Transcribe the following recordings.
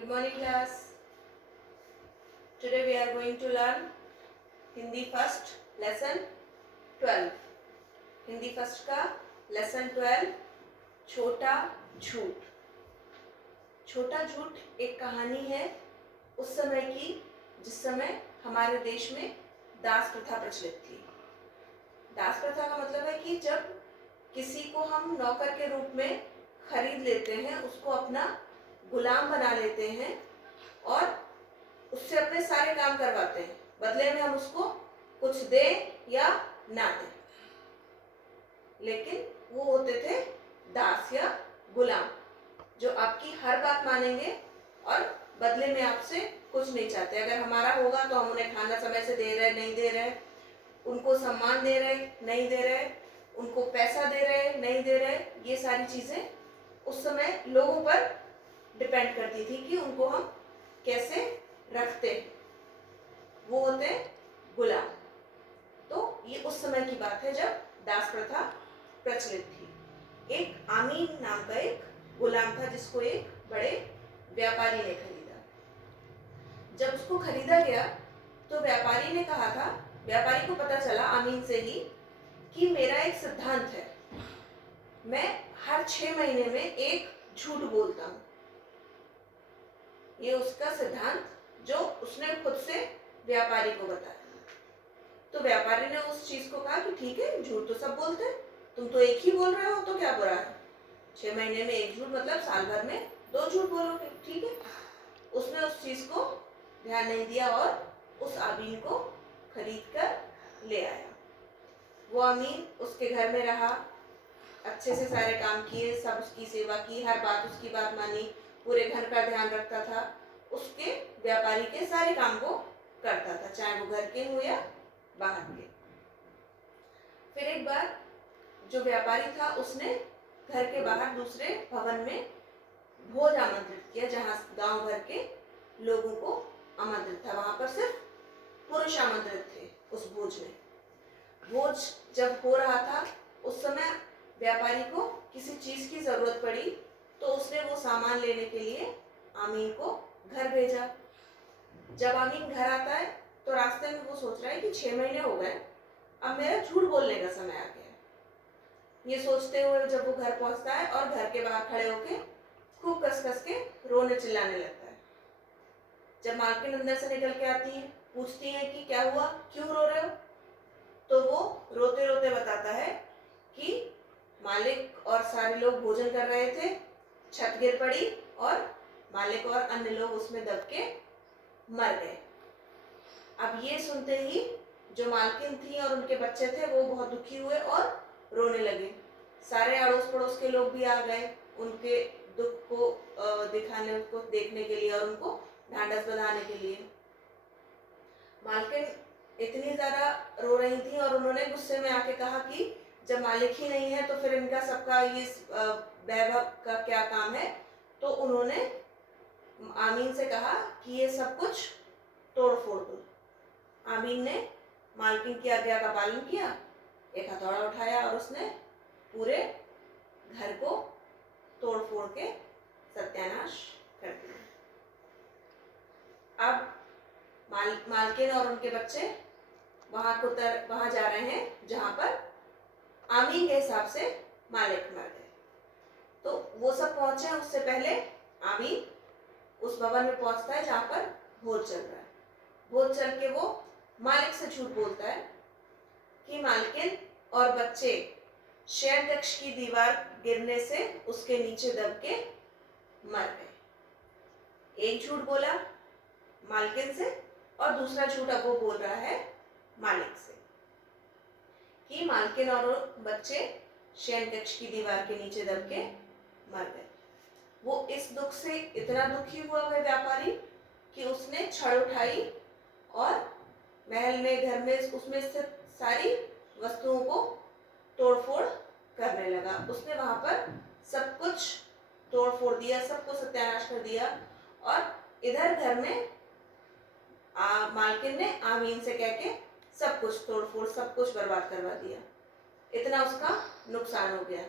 Good morning class. Today we are going to learn Hindi first lesson 12. Hindi first का lesson 12 छोटा झूठ। छोटा झूठ एक कहानी है उस समय की जिस समय हमारे देश में दास प्रथा प्रचलित थी। दास प्रथा का मतलब है कि जब किसी को हम नौकर के रूप में खरीद लेते हैं, उसको अपना गुलाम बना लेते हैं और उससे अपने सारे काम करवाते हैं, बदले में हम उसको कुछ दें या ना दें, लेकिन वो होते थे दास या गुलाम, जो आपकी हर बात मानेंगे और बदले में आपसे कुछ नहीं चाहते। अगर हमारा होगा तो हम उन्हें खाना समय से दे रहे नहीं दे रहे, उनको सम्मान दे रहे नहीं दे रहे, उनको पैसा दे रहे नहीं दे रहे, ये सारी चीजें उस समय लोगों पर डिपेंड करती थी कि उनको हम कैसे रखते। वो होते गुलाम। तो ये उस समय की बात है जब दास प्रथा प्रचलित थी। एक आमीन नाम का एक गुलाम था जिसको एक बड़े व्यापारी ने खरीदा। जब उसको खरीदा गया तो व्यापारी ने कहा था, व्यापारी को पता चला आमीन से ही कि मेरा एक सिद्धांत है, मैं हर 6 महीने में एक झूठ बोलता हूं। ये उसका सिद्धांत जो उसने खुद से व्यापारी को बताया। तो व्यापारी ने उस चीज को कहा कि ठीक है, झूठ तो सब बोलते हैं, तुम तो एक ही बोल रहे हो तो क्या बुरा है, 6 महीने में एक झूठ मतलब साल भर में 2 झूठ बोलोगे, ठीक है। उसने उस चीज को ध्यान नहीं दिया और उस आमीन को खरीद कर ले आया। वो आमीन उसके घर में रहा, अच्छे से सारे काम किए, सब उसकी सेवा की, हर बात उसकी बात मानी, पूरे घर का ध्यान रखता था, उसके व्यापारी के सारे काम को करता था, चाहे वो घर के हो या बाहर के। फिर एक बार जो व्यापारी था उसने घर के बाहर दूसरे भवन में भोज आमंत्रित किया, जहां गांव भर के लोगों को आमंत्रित था। वहां पर सिर्फ पुरुष आमंत्रित थे उस भोज में। भोज जब हो रहा था उस समय व्यापारी को किसी चीज की जरूरत पड़ी तो उसने वो सामान लेने के लिए आमीन को घर भेजा। जब आमीन घर आता है तो रास्ते में वो सोच रहा है कि 6 महीने हो गए, अब मेरा झूठ बोलने का समय आ गया। ये सोचते हुए जब वो घर पहुंचता है और घर के बाहर खड़े होके खूब कस कस के रोने चिल्लाने लगता है। जब मालकिन अंदर से निकल के आती है, पूछती है कि क्या हुआ, क्यों रो रहे हो, तो वो रोते रोते बताता है कि मालिक और सारे लोग भोजन कर रहे थे, छत गिर पड़ी और मालिक और अन्य लोग उसमें दब के मर गए। अब ये सुनते ही जो मालकिन थी और उनके बच्चे थे वो बहुत दुखी हुए और रोने लगे। सारे अड़ोस पड़ोस के लोग भी आ गए उनके दुख को दिखाने, उसको देखने के लिए और उनको ढांढस बंधाने के लिए। मालकिन इतनी ज्यादा रो रही थी और उन्होंने गुस्से में आके कहा कि जब मालिक ही नहीं है तो फिर इनका सबका ये वैभव का क्या काम है। तो उन्होंने आमीन से कहा कि ये सब कुछ तोड़ फोड़ दो। आमीन ने मालकिन की आज्ञा का पालन किया, एक हथौड़ा उठाया और उसने पूरे घर को तोड़ फोड़ के सत्यानाश कर दिया। अब मालकिन और उनके बच्चे वहां जा रहे हैं जहां पर आमीन के हिसाब से मालिक मर गए। तो वो सब पहुंचे, उससे पहले आमीन उस भवन में पहुंचता है जहां पर भोज चल रहा है। भोज चल के वो मालिक से झूठ बोलता है कि मालकिन और बच्चे शयन कक्ष की दीवार गिरने से उसके नीचे दब के मर गए। एक झूठ बोला मालकिन से और दूसरा झूठ अब वो बोल रहा है मालिक से कि मालकिन और बच्चे शयन कक्ष की दीवार के नीचे दब के मर गए। वो इस दुख से इतना दुखी हुआ वह व्यापारी कि उसने छड़ उठाई और महल में, घर में उसमें स्थित सारी वस्तुओं को तोड़फोड़ करने लगा। उसने वहां पर सब कुछ तोड़फोड़ दिया, सबको सत्यानाश कर दिया और इधर घर में मालकिन ने आमीन से कह के सब कुछ तोड़फोड़, सब कुछ बर्बाद करवा दिया। इतना उसका नुकसान हो गया।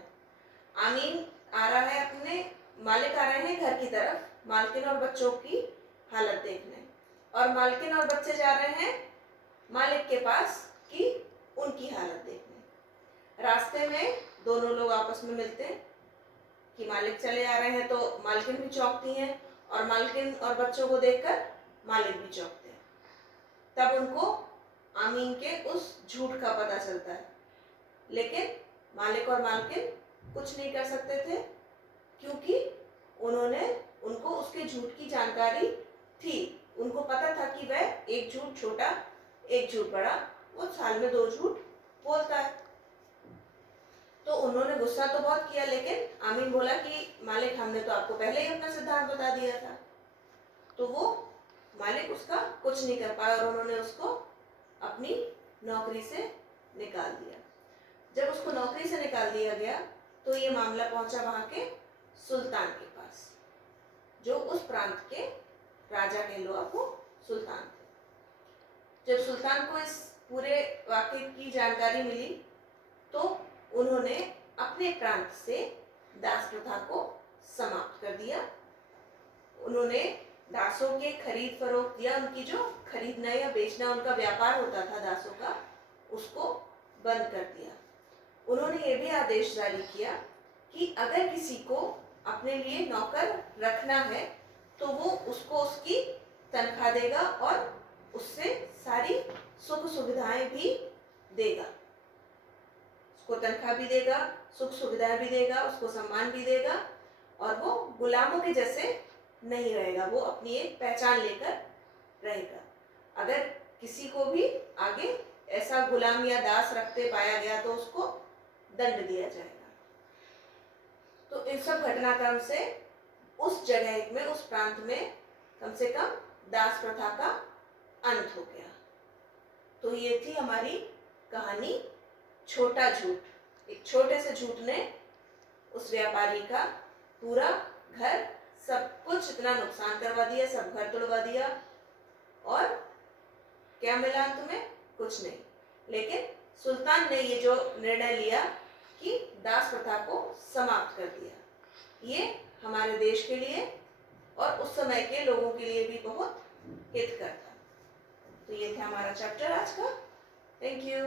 आमीन आ रहा है अपने मालिक आ रहे हैं घर की तरफ मालकिन और बच्चों की हालत देखने, और मालकिन और बच्चे जा रहे हैं मालिक के पास कि उनकी हालत देखने। रास्ते में दोनों लोग आपस में मिलते हैं कि मालिक चले आ रहे हैं, तो मालकिन भी चौंकती हैं और मालकिन और बच्चों को देखकर मालिक भी चौंकते हैं। तब उनको आमीन के उस झूठ का पता चलता है, लेकिन मालिक और मालकिन कुछ नहीं कर सकते थे क्योंकि उनको उसके झूठ की जानकारी थी। उनको पता था कि वह एक झूठ छोटा एक झूठ बड़ा, वो साल में 2 झूठ बोलता है। तो उन्होंने गुस्सा तो बहुत किया, लेकिन आमीन बोला कि मालिक हमने तो आपको पहले ही अपना सिद्धांत बता दिया था। तो वो मालिक उसका कुछ नहीं कर पाया और उन्होंने उसको अपनी नौकरी से निकाल दिया। जब उसको नौकरी से निकाल दिया गया तो ये मामला पहुंचा वहां के सुल्तान के पास, जो उस प्रांत के राजा कह लो आप, वो सुल्तान थे। जब सुल्तान को इस पूरे वाकये की जानकारी मिली तो उन्होंने अपने प्रांत से दास प्रथा को समाप्त कर दिया। उन्होंने दासों के खरीद फरोख्त या उनकी जो खरीदना या बेचना उनका व्यापार होता था दासों का, उसको बंद कर दिया। उन्होंने ये भी आदेश जारी किया कि अगर किसी को अपने लिए नौकर रखना है तो वो उसको उसकी तनख्वाह देगा और उससे सारी सुख सुविधाएं भी देगा। उसको तनख्वाह भी देगा, सुख सुविधाएं भी देगा, उसको सम्मान भी देगा, और वो गुलामों के जैसे नहीं रहेगा, वो अपनी एक पहचान लेकर रहेगा। अगर किसी को भी आगे ऐसा गुलाम या दास रखते पाया गया तो उसको दंड दिया जाएगा। तो इन सब घटनाक्रम से उस जगह में, उस प्रांत में कम से कम दास प्रथा का अंत हो गया। तो ये थी हमारी कहानी छोटा झूठ। एक छोटे से झूठ ने उस व्यापारी का पूरा घर, सब कुछ इतना नुकसान करवा दिया, सब घर तोड़वा दिया, और क्या मिला अंत में? कुछ नहीं। लेकिन सुल्तान ने ये जो निर्णय लिया कि दास प्रथा को समाप्त कर दिया, ये हमारे देश के लिए और उस समय के लोगों के लिए भी बहुत हितकर था। तो ये था हमारा चैप्टर आज का। Thank you.